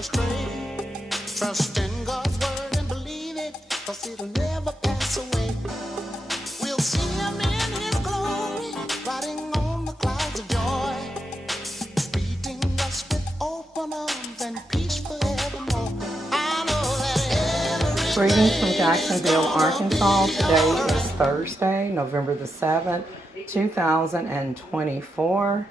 astray. Trust in God's word and believe it, 'cause it'll never pass away. We'll see him in his glory, riding on the clouds of joy, greeting us with open arms and peace forevermore. I know that every Greetings from Jacksonville, Arkansas. Today is Thursday, November the 7th, 2024,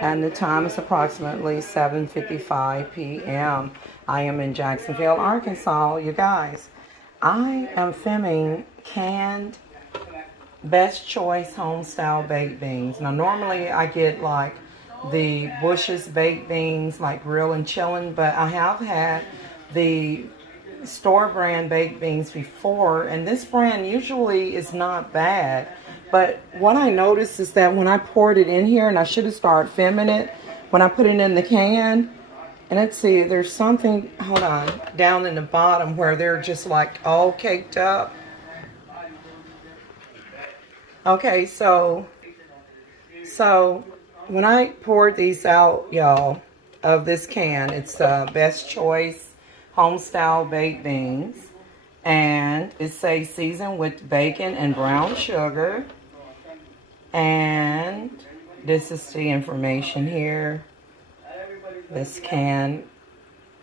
and the time is approximately 7:55 p.m. I am in Jacksonville, Arkansas. You guys, I am filming canned Best Choice Homestyle baked beans. Now, normally I get like the Bush's baked beans, like grill and chillin', but I have had the store brand baked beans before, and this brand usually is not bad. But what I noticed is that when I poured it in here, and I should have started filming it when I put it in the can, and let's see, there's something, hold on, down in the bottom where they're just like all caked up. Okay, so when I poured these out, y'all, of this can, it's Best Choice Homestyle baked beans, and it says seasoned with bacon and brown sugar. And this is the information here. This can,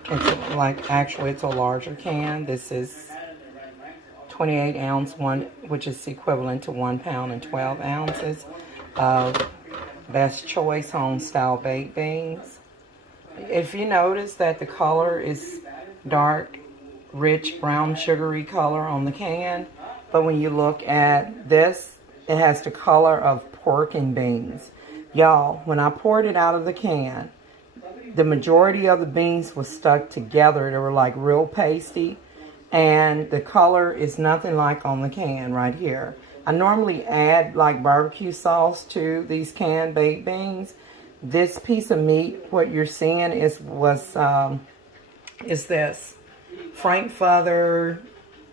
it's like, actually it's a larger can. This is 28 ounce one, which is equivalent to 1 pound and 12 ounces of Best Choice Homestyle baked beans. If you notice that the color is dark, rich brown sugary color on the can, but when you look at this, it has the color of pork and beans. Y'all, when I poured it out of the can, the majority of the beans was stuck together. They were like real pasty, and the color is nothing like on the can right here. I normally add like barbecue sauce to these canned baked beans. This piece of meat, what you're seeing is this Frankfurter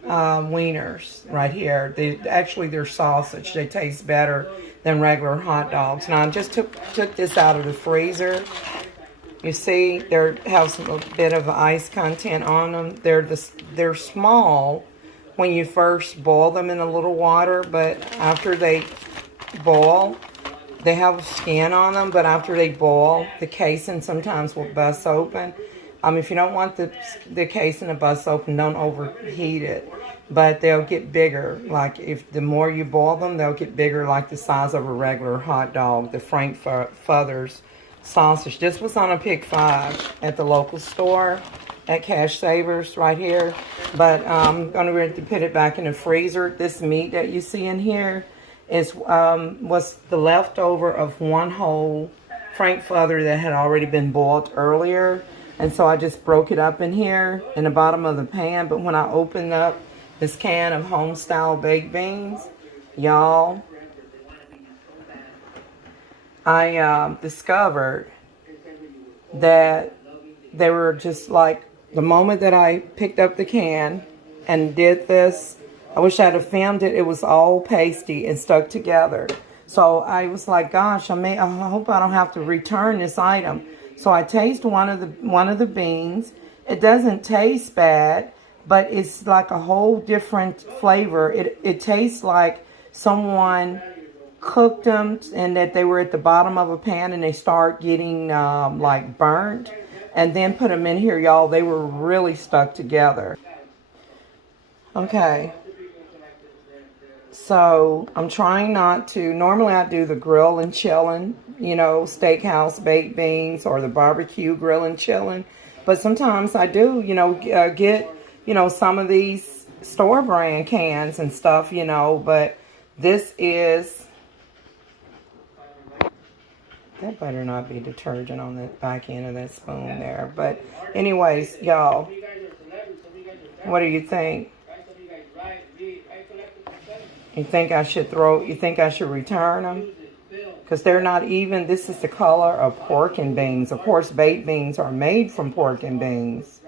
wieners right here. They're sausage. They taste better than regular hot dogs. Now I just took this out of the freezer. You see, they have a bit of ice content on them. They're small when you first boil them in a little water, but after they boil, they have skin on them. But after they boil, the casing sometimes will bust open. If you don't want the casing to bust open, don't overheat it. But they'll get bigger. Like, if the more you boil them, they'll get bigger, like the size of a regular hot dog. The Frankfurters sausage. This was on a pick 5 at the local store at Cash Savers right here. But I'm going to put it back in the freezer. This meat that you see in here was the leftover of one whole Frankfurter that had already been boiled earlier. And so I just broke it up in here in the bottom of the pan. But when I opened up this can of Homestyle baked beans, y'all, I discovered that they were just like, the moment that I picked up the can and did this, I wish I'd have filmed it. It was all pasty and stuck together. So I was like, gosh, I hope I don't have to return this item. So I taste one of the beans. It doesn't taste bad, but it's like a whole different flavor. It tastes like someone cooked them and that they were at the bottom of a pan and they start getting like burnt, and then put them in here, y'all. They were really stuck together. Okay. So I'm trying not to, normally I do the grill and chillin', you know, steakhouse baked beans, or the barbecue grill and chillin'. But sometimes I do, you know, get, you know, some of these store brand cans and stuff, you know. But this is, that better not be detergent on the back end of that spoon there. But anyways, y'all, what do you think? You think I should return them? Because they're not even, this is the color of pork and beans. Of course, baked beans are made from pork and beans.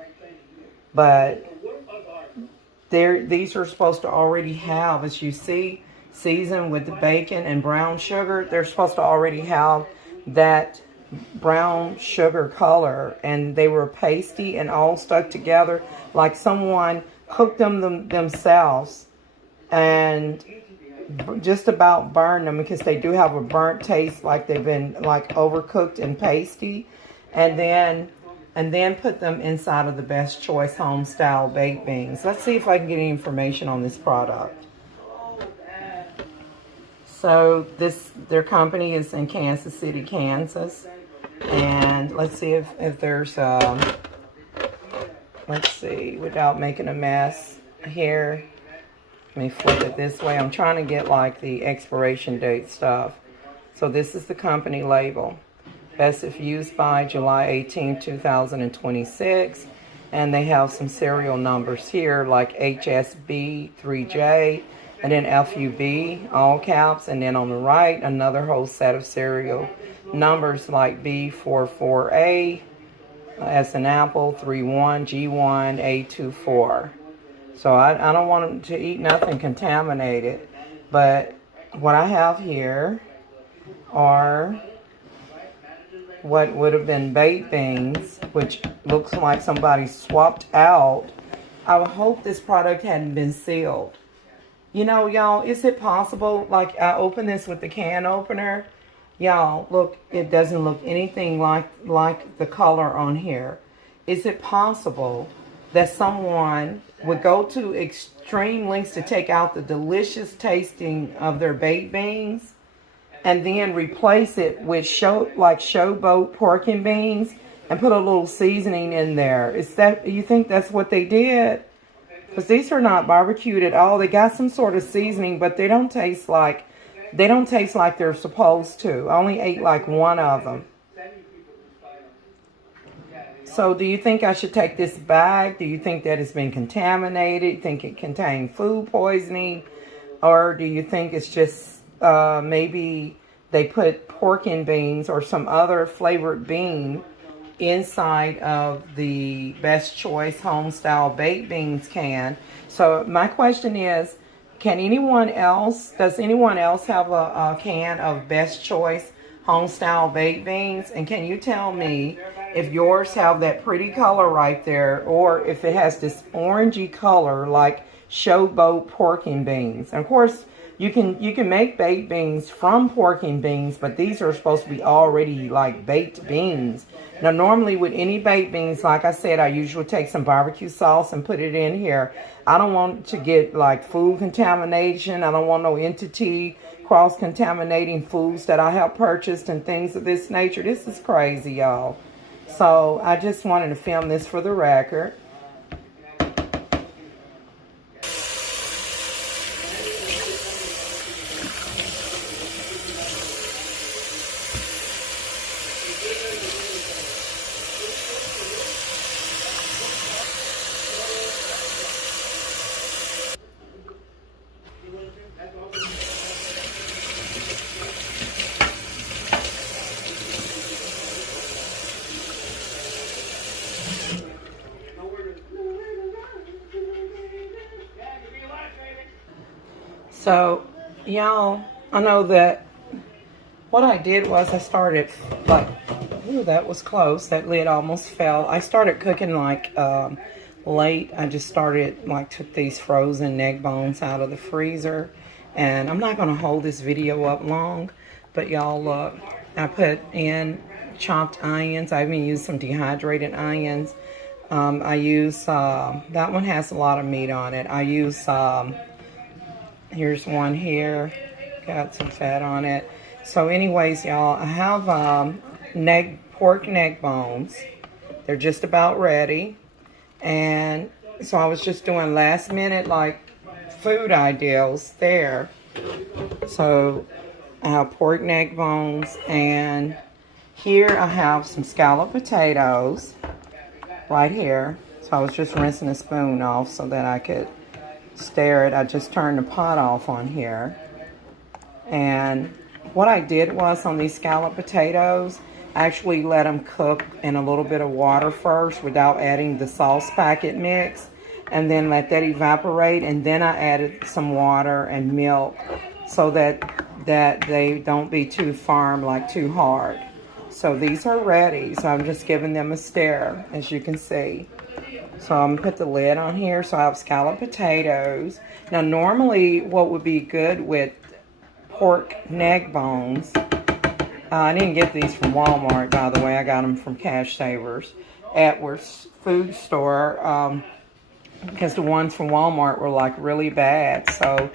But these are supposed to already have, as you see, seasoned with the bacon and brown sugar. They're supposed to already have that brown sugar color, and they were pasty and all stuck together like someone cooked them themselves and just about burned them, because they do have a burnt taste, like they've been like overcooked and pasty, and then put them inside of the Best Choice home style baked beans. Let's see if I can get any information on this product. So their company is in Kansas City, Kansas. And let's see if there's, let's see, without making a mess here. Let me flip it this way. I'm trying to get like the expiration date stuff. So this is the company label. Best if used by July 18, 2026. And they have some serial numbers here like HSB3J. And then FUB, all caps, and then on the right, another whole set of serial numbers like B44A, as an apple, 31, G1, A24. So I don't want them to eat nothing contaminated. But what I have here are what would have been baked beans, which looks like somebody swapped out. I would hope this product hadn't been sealed. You know, y'all, is it possible, like I open this with the can opener, y'all, look, it doesn't look anything like the color on here. Is it possible that someone would go to extreme lengths to take out the delicious tasting of their baked beans and then replace it with Showboat Pork and Beans and put a little seasoning in there? You think that's what they did? Because these are not barbecued at all. They got some sort of seasoning, but they don't taste like they're supposed to. I only ate like one of them. So do you think I should take this back? Do you think that it's been contaminated? Do you think it contained food poisoning? Or do you think it's just maybe they put pork and beans or some other flavored bean inside of the Best Choice home style baked beans can? So my question is, does anyone else have a can of Best Choice home style baked beans? And can you tell me if yours have that pretty color right there, or if it has this orangey color like Showboat Pork and Beans? And of course, you can make baked beans from pork and beans, but these are supposed to be already like baked beans. Now, normally with any baked beans, like I said, I usually take some barbecue sauce and put it in here. I don't want to get like food contamination. I don't want no entity cross-contaminating foods that I have purchased and things of this nature. This is crazy, y'all. So I just wanted to film this for the record. So, y'all, I know that what I did was I started like, ooh, that was close. That lid almost fell. I started cooking like late. I just started like took these frozen neck bones out of the freezer. And I'm not going to hold this video up long, but y'all look, I put in chopped onions. I even used some dehydrated onions. I use, that one has a lot of meat on it. I use, here's one here, got some fat on it. So anyways, y'all, I have pork neck bones. They're just about ready. And so I was just doing last minute like food ideals there. So I have pork neck bones, and here I have some scalloped potatoes right here. So I was just rinsing the spoon off so that I could stir it. I just turned the pot off on here. And what I did was on these scalloped potatoes, I actually let them cook in a little bit of water first without adding the sauce packet mix, and then let that evaporate, and then I added some water and milk so that they don't be too firm, like too hard. So these are ready. So I'm just giving them a stir, as you can see. So I'm gonna put the lid on here. So I have scalloped potatoes. Now normally what would be good with pork neck bones, I didn't get these from Walmart, by the way. I got them from Cash Savers, Edwards food store, because the ones from Walmart were like really bad. So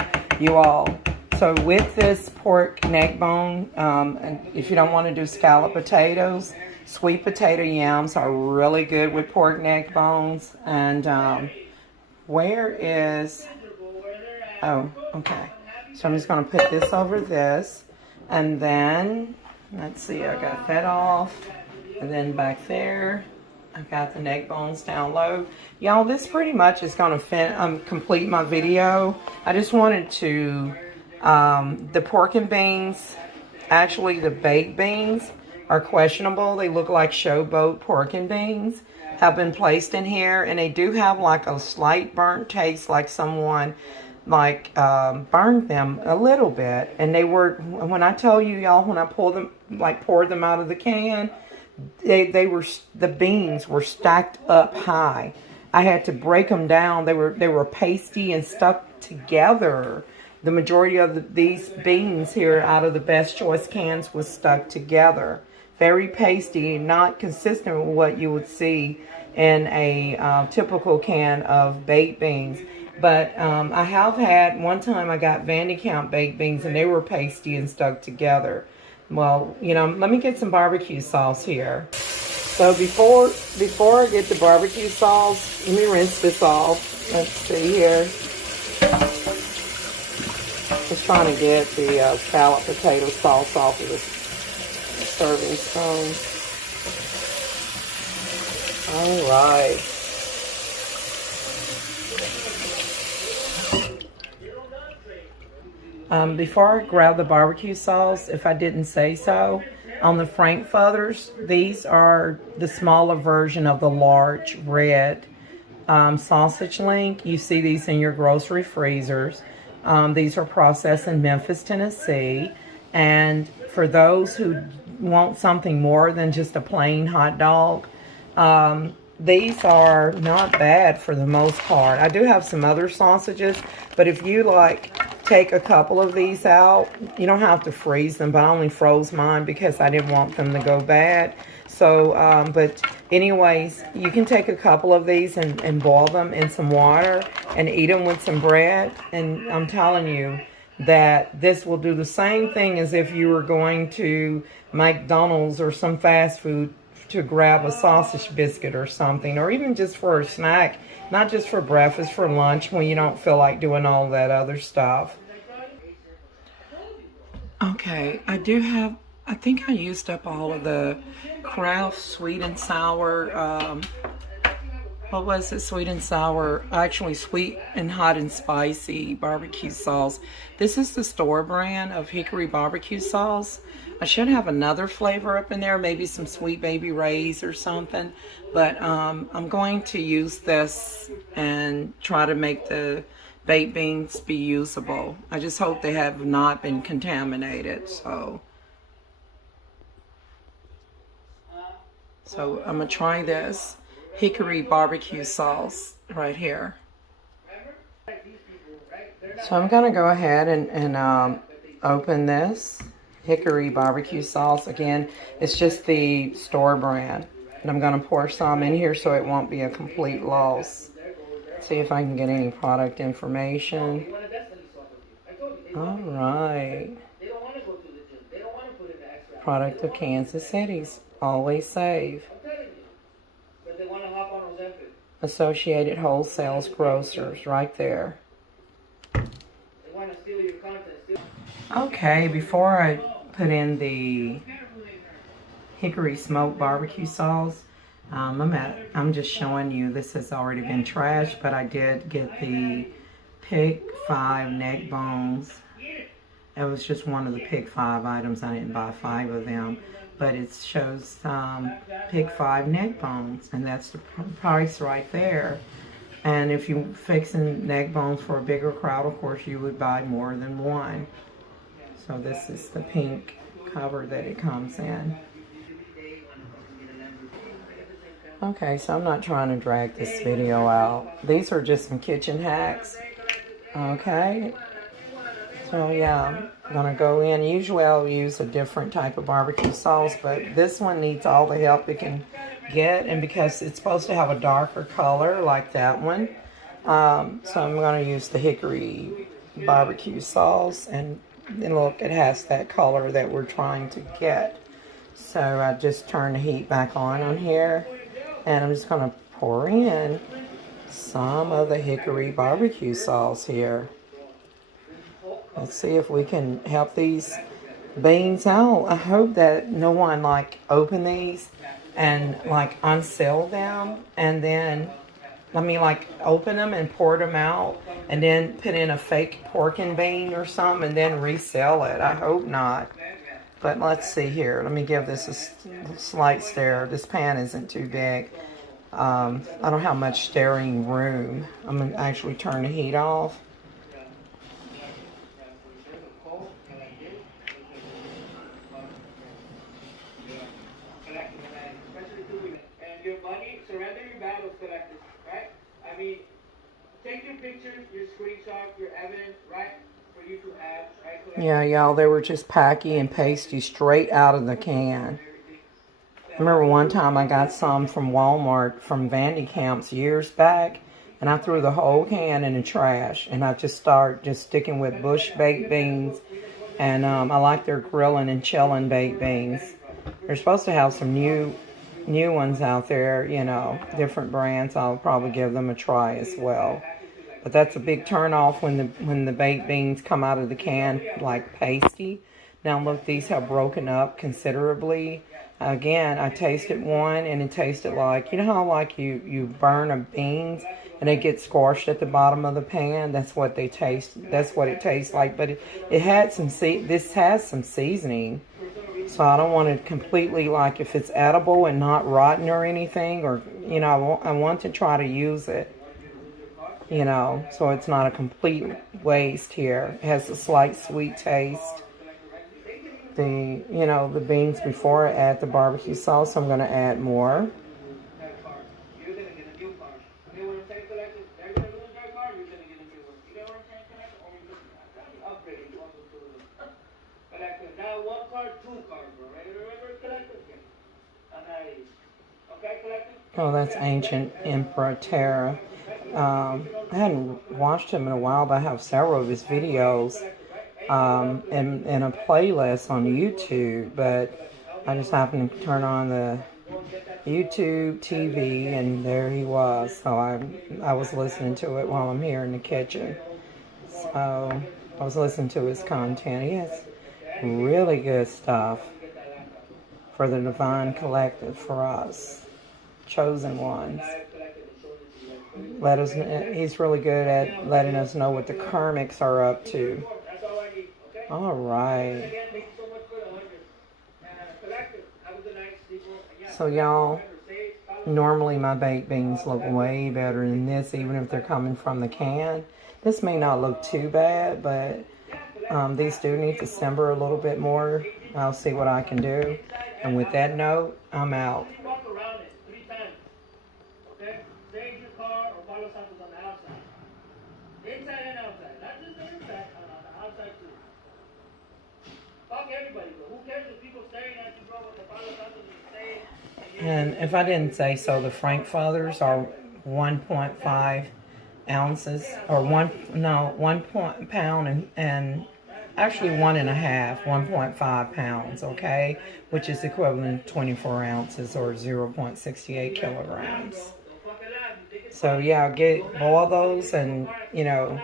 so with this pork neck bone, and if you don't want to do scalloped potatoes, sweet potato yams are really good with pork neck bones. And where is, oh, okay. So I'm just going to put this over this, and then, let's see, I got that off, and then back there, I've got the neck bones down low. Y'all, this pretty much is going to complete my video. I just wanted to, the pork and beans, actually the baked beans are questionable. They look like Showboat Pork and Beans, have been placed in here, and they do have like a slight burnt taste, like someone like burned them a little bit. And they were, when I tell you y'all, when I poured them out of the can, the beans were stacked up high. I had to break them down. They were pasty and stuck together. The majority of these beans here out of the Best Choice cans was stuck together. Very pasty, not consistent with what you would see in a typical can of baked beans. But I have had, one time I got Vanderkamp baked beans and they were pasty and stuck together. Well, you know, let me get some barbecue sauce here. So before I get the barbecue sauce, let me rinse this off. Let's see here. Just trying to get the scalloped potato sauce off of the serving spoon. All right. Before I grab the barbecue sauce, if I didn't say so, on the Frankfurters, these are the smaller version of the large red sausage link. You see these in your grocery freezers. These are processed in Memphis, Tennessee. And for those who want something more than just a plain hot dog, these are not bad for the most part. I do have some other sausages, but if you like take a couple of these out, you don't have to freeze them, but I only froze mine because I didn't want them to go bad. So, but anyways, you can take a couple of these and boil them in some water and eat them with some bread. And I'm telling you that this will do the same thing as if you were going to McDonald's or some fast food to grab a sausage biscuit or something, or even just for a snack, not just for breakfast, for lunch when you don't feel like doing all that other stuff. Okay, I think I used up all of the Kraft sweet and sour, what was it, sweet and sour, actually sweet and hot and spicy barbecue sauce. This is the store brand of Hickory barbecue sauce. I should have another flavor up in there, maybe some Sweet Baby Ray's or something, but I'm going to use this and try to make the baked beans be usable. I just hope they have not been contaminated. So I'm gonna try this Hickory barbecue sauce right here. So I'm gonna go ahead and open this Hickory barbecue sauce. Again, it's just the store brand, and I'm gonna pour some in here so it won't be a complete loss. See if I can get any product information. All right. Product of Kansas City's. Always save. Associated Wholesales Grocers, right there. Okay, before I put in the Hickory smoked barbecue sauce, I'm just showing you, this has already been trashed, but I did get the Pick 5 neck bones. It was just one of the Pick 5 items. I didn't buy 5 of them, but it shows Pick 5 neck bones, and that's the price right there. And if you're fixing neck bones for a bigger crowd, of course, you would buy more than one. So this is the pink cover that it comes in. Okay, so I'm not trying to drag this video out. These are just some kitchen hacks. Okay. So yeah, I'm gonna go in. Usually I'll use a different type of barbecue sauce, but this one needs all the help it can get, and because it's supposed to have a darker color like that one, so I'm gonna use the hickory barbecue sauce, and look, it has that color that we're trying to get. So I just turn the heat back on here, and I'm just gonna pour in some of the hickory barbecue sauce here. Let's see if we can help these beans out. I hope that no one like open these and like unsell them, and then like open them and pour them out and then put in a fake pork and bean or something and then resell it. I hope not. But let's see here. Let me give this a slight stir. This pan isn't too big. I don't have much stirring room. I'm gonna actually turn the heat off. Take your pictures, your screenshots, your evidence, right, for you to have, right? Yeah, y'all, they were just packy and pasty straight out of the can. I remember one time I got some from Walmart from Vandy Camps years back, and I threw the whole can in the trash, and I just started sticking with bush baked beans, and I like their grilling and chilling baked beans. They're supposed to have some new ones out there, you know, different brands. I'll probably give them a try as well. But that's a big turn off when the baked beans come out of the can like pasty. Now look, these have broken up considerably. Again, I tasted one and it tasted like, you know how like you burn a beans and they get squashed at the bottom of the pan? That's what they taste. That's what it tastes like. But it had some this has some seasoning. So I don't want it completely, like, if it's edible and not rotten or anything, or, you know, I want to try to use it, you know, so it's not a complete waste here. It has a slight sweet taste. You know, the beans before I add the barbecue sauce, I'm going to add more. Oh, that's ancient Emperor Terra. I hadn't watched him in a while, but I have several of his videos in a playlist on YouTube. But I just happened to turn on the YouTube TV, and there he was. So I was listening to it while I'm here in the kitchen. So I was listening to his content. He has really good stuff for the Divine Collective, for us chosen ones. He's really good at letting us know what the karmics are up to. All right. So y'all, normally my baked beans look way better than this, even if they're coming from the can. This may not look too bad, but these do need to simmer a little bit more. I'll see what I can do. And with that note, I'm out. And if I didn't say so, the Frankfurters are 1.5 ounces, or 1 pound and actually 1.5 pounds, okay, which is equivalent to 24 ounces or 0.68 kilograms. So yeah, boil those, and you know,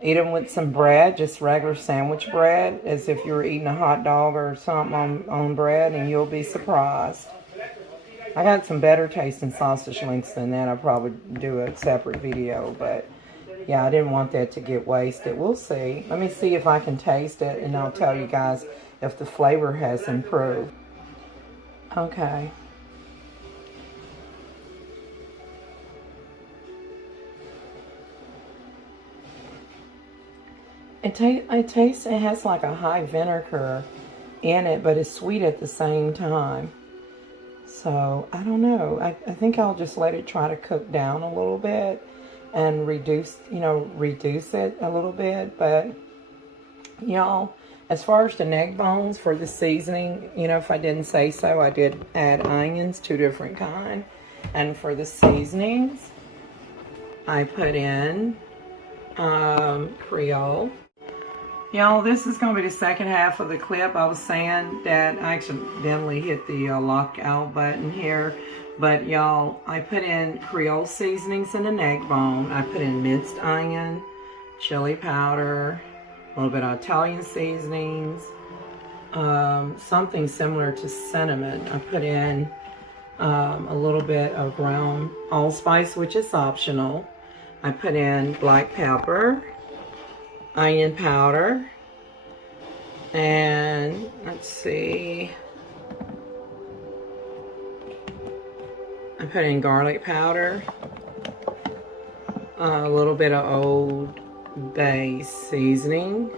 eat them with some bread, just regular sandwich bread, as if you were eating a hot dog or something on bread, and you'll be surprised. I got some better tasting sausage links than that. I'll probably do a separate video, but yeah, I didn't want that to get wasted. We'll see. Let me see if I can taste it, and I'll tell you guys if the flavor has improved. Okay. It has like a high vinegar in it, but it's sweet at the same time. So I don't know. I think I'll just let it try to cook down a little bit and reduce it a little bit. But y'all, as far as the neck bones for the seasoning, if I didn't say so, I did add onions, 2 different kind. And for the seasonings, I put in Creole. Y'all, this is going to be the second half of the clip. I was saying that I accidentally hit the lockout button here. But y'all, I put in Creole seasonings in the neck bone. I put in minced onion, chili powder, a little bit of Italian seasonings, something similar to cinnamon. I put in a little bit of ground allspice, which is optional. I put in black pepper, onion powder, and let's see, I put in garlic powder, a little bit of Old Bay seasoning.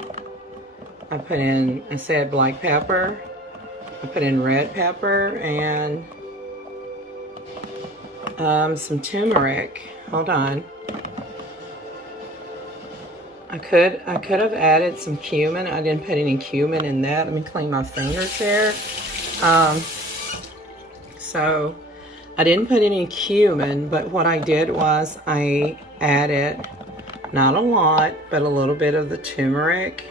I said black pepper, I put in red pepper, and some turmeric. Hold on. I could have added some cumin. I didn't put any cumin in that. Let me clean my fingers here. So I didn't put any cumin, but what I did was I added, not a lot, but a little bit of the turmeric,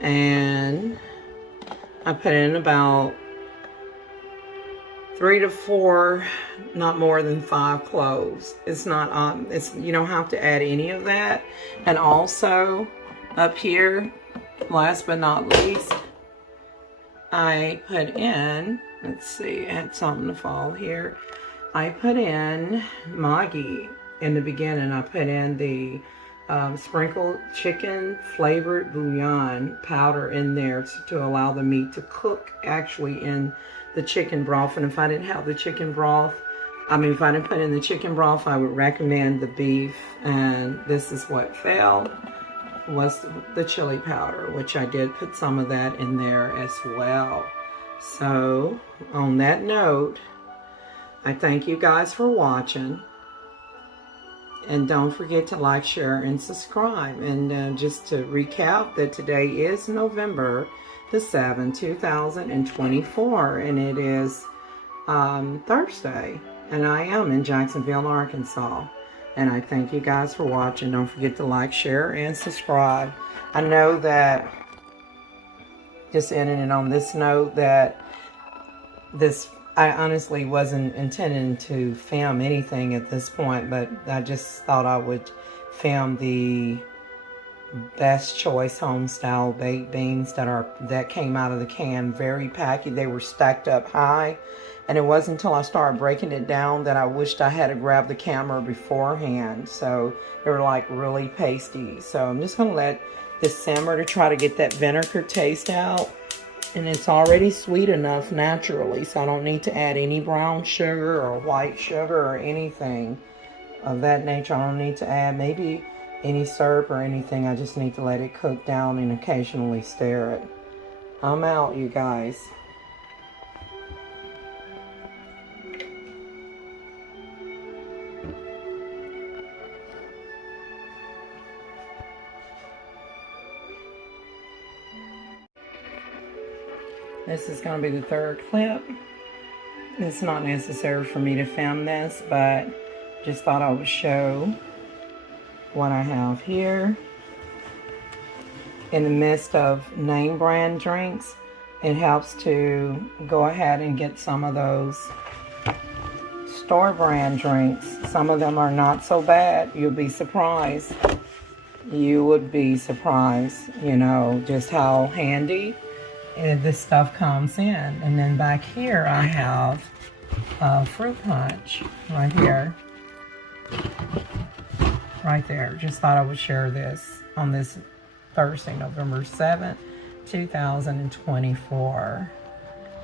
and I put in about 3 to 4, not more than 5 cloves. It's not you don't have to add any of that. And also up here, last but not least, I put in, let's see, I had something to fall here. I put in Maggi in the beginning. I put in the sprinkled chicken flavored bouillon powder in there to allow the meat to cook actually in the chicken broth. And if I didn't have the chicken broth, if I didn't put in the chicken broth, I would recommend the beef. And this is what fell, was the chili powder, which I did put some of that in there as well. So on that note, I thank you guys for watching. And don't forget to like, share, and subscribe. And just to recap, that today is November the 7th, 2024, and it is Thursday, and I am in Jacksonville, Arkansas. And I thank you guys for watching. Don't forget to like, share, and subscribe. I know that, just ending it on this note, that I honestly wasn't intending to film anything at this point, but I just thought I would film the best choice home style baked beans that came out of the can, very packy. They were stacked up high, and it wasn't until I started breaking it down that I wished I had to grab the camera beforehand. So they were like really pasty. So I'm just gonna let this simmer to try to get that vinegar taste out. And it's already sweet enough naturally, so I don't need to add any brown sugar or white sugar or anything of that nature. I don't need to add maybe any syrup or anything. I just need to let it cook down and occasionally stir it. I'm out, you guys. This is going to be the third clip. It's not necessary for me to film this, but just thought I would show what I have here. In the midst of name brand drinks, it helps to go ahead and get some of those store brand drinks. Some of them are not so bad. You'll be surprised. You would be surprised, just how handy this stuff comes in. And then back here I have fruit punch right here. Right there. Just thought I would share this on this Thursday, November 7th, 2024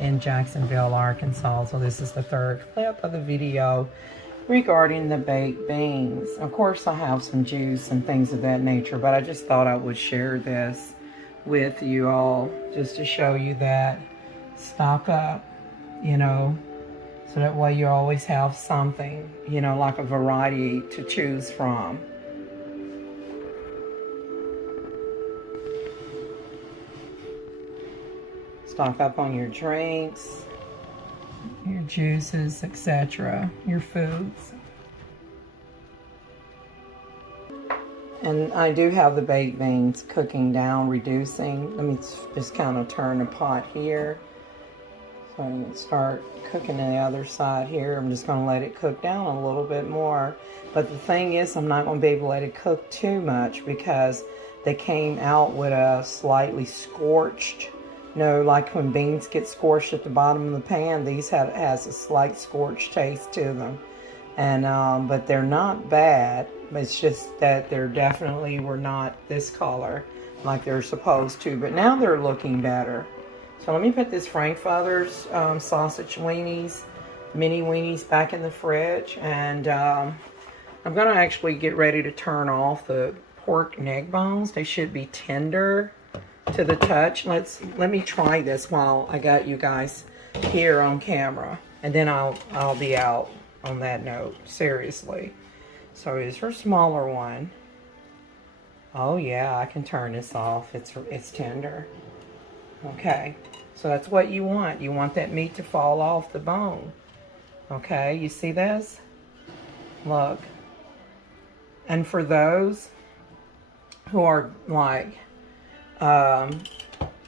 in Jacksonville, Arkansas. So this is the third clip of the video regarding the baked beans. Of course, I have some juice and things of that nature, but I just thought I would share this with you all just to show you that stock up, So that way you always have something, you know, like a variety to choose from. Stock up on your drinks, your juices, etc., your foods. And I do have the baked beans cooking down, reducing. Let me just kind of turn the pot here. So I'm going to start cooking the other side here. I'm just going to let it cook down a little bit more. But the thing is, I'm not going to be able to let it cook too much because they came out with a slightly scorched, you know, like when beans get scorched at the bottom of the pan, these has a slight scorched taste to them. And but they're not bad. It's just that they're definitely were not this color like they're supposed to. But now they're looking better. So let me put this Frankfurters sausage weenies, mini weenies back in the fridge. And I'm going to actually get ready to turn off the pork neck bones. They should be tender to the touch. Let me try this while I got you guys here on camera. And then I'll be out on that note, seriously. So here's her smaller one. Oh yeah, I can turn this off. It's tender. Okay, so that's what you want. You want that meat to fall off the bone. Okay, you see this? Look. And for those who are like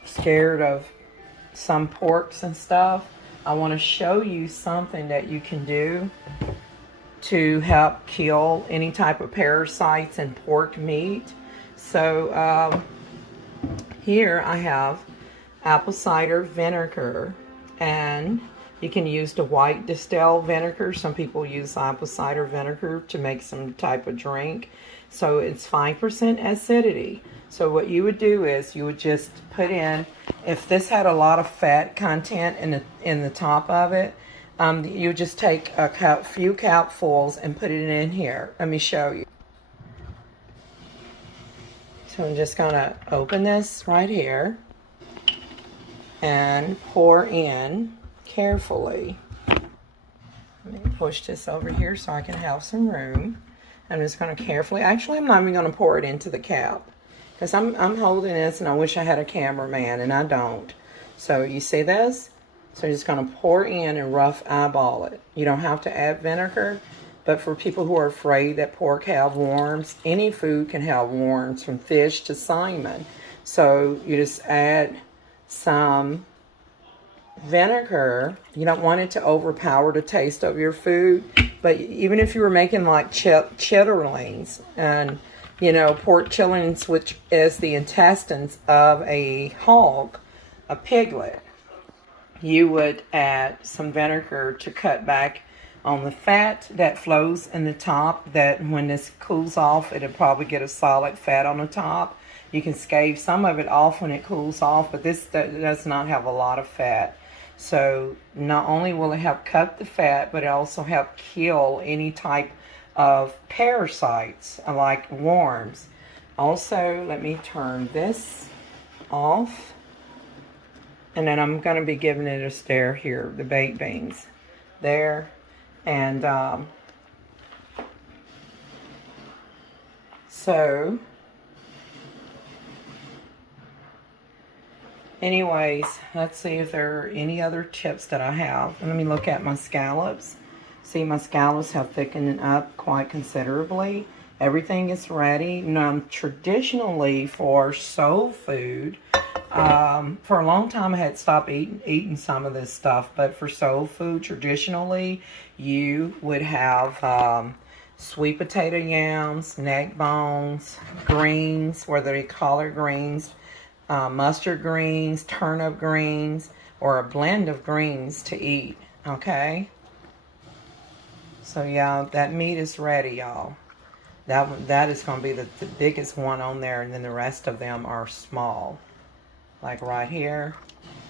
scared of some porks and stuff, I want to show you something that you can do to help kill any type of parasites in pork meat. So here I have apple cider vinegar, and you can use the white distilled vinegar. Some people use apple cider vinegar to make some type of drink. So it's 5% acidity. So what you would do is you would just put in, if this had a lot of fat content in the top of it, you just take a few cupfuls and put it in here. Let me show you. So I'm just gonna open this right here and pour in carefully. Let me push this over here so I can have some room. I'm just gonna carefully, actually I'm not even gonna pour it into the cap because I'm holding this and I wish I had a cameraman and I don't. So you see this? So you're just going to pour in and rough eyeball it. You don't have to add vinegar, but for people who are afraid that pork have worms, any food can have worms, from fish to salmon. So you just add some vinegar. You don't want it to overpower the taste of your food, but even if you were making like chitterlings and, you know, pork chitterlings, which is the intestines of a hog, a piglet, you would add some vinegar to cut back on the fat that flows in the top, that when this cools off, it'll probably get a solid fat on the top. You can scave some of it off when it cools off, but this does not have a lot of fat. So not only will it help cut the fat, but it also help kill any type of parasites like worms. Also, let me turn this off. And then I'm going to be giving it a stir here, the baked beans. There. And so, anyways, let's see if there are any other tips that I have. Let me look at my scallops. See, my scallops have thickened up quite considerably. Everything is ready. Now, traditionally for soul food, for a long time I had stopped eating some of this stuff, but for soul food, traditionally, you would have sweet potato yams, neck bones, greens, whether they collard greens, mustard greens, turnip greens, or a blend of greens to eat, okay? So yeah, that meat is ready, y'all. That is going to be the biggest one on there, and then the rest of them are small. Like right here.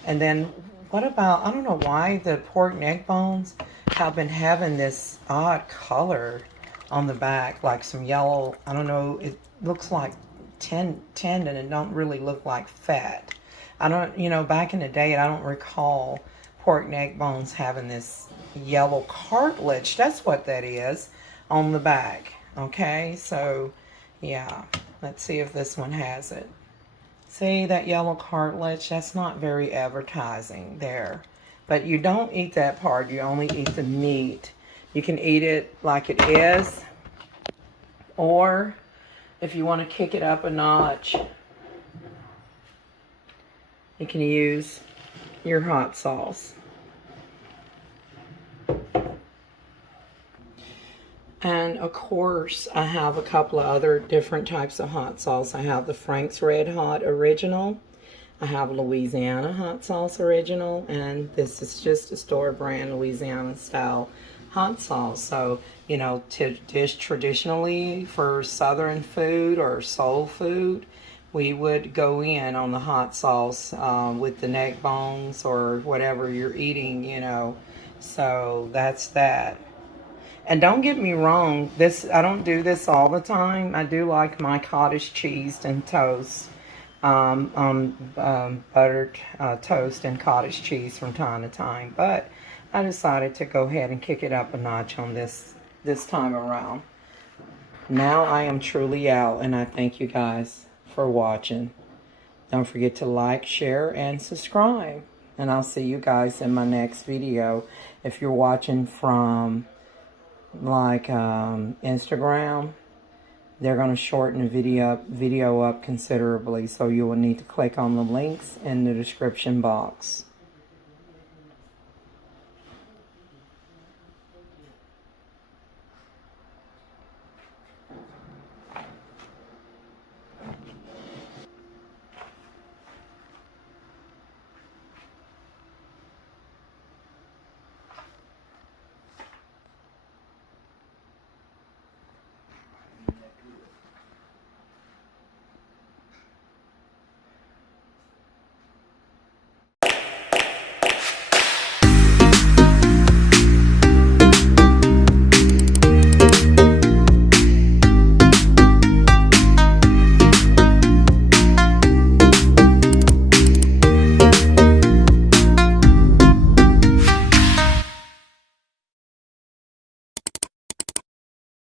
And then what about, I don't know why the pork neck bones have been having this odd color on the back, like some yellow, I don't know, it looks like tendon and don't really look like fat. I don't, you know, back in the day, I don't recall pork neck bones having this yellow cartilage. That's what that is on the back. Okay, so yeah, let's see if this one has it. See that yellow cartilage? That's not very advertising there. But you don't eat that part. You only eat the meat. You can eat it like it is, or if you want to kick it up a notch, you can use your hot sauce. And of course, I have a couple of other different types of hot sauce. I have the Frank's Red Hot Original. I have Louisiana Hot Sauce Original. And this is just a store brand Louisiana style hot sauce. So, you know, to dish traditionally for Southern food or soul food, we would go in on the hot sauce with the neck bones or whatever you're eating, you know. So that's that. And don't get me wrong, I don't do this all the time. I do like my cottage cheese and toast on buttered toast and cottage cheese from time to time. But I decided to go ahead and kick it up a notch on this time around. Now I am truly out, and I thank you guys for watching. Don't forget to like, share, and subscribe. And I'll see you guys in my next video. If you're watching from like Instagram, they're going to shorten the video up considerably, so you will need to click on the links in the description box.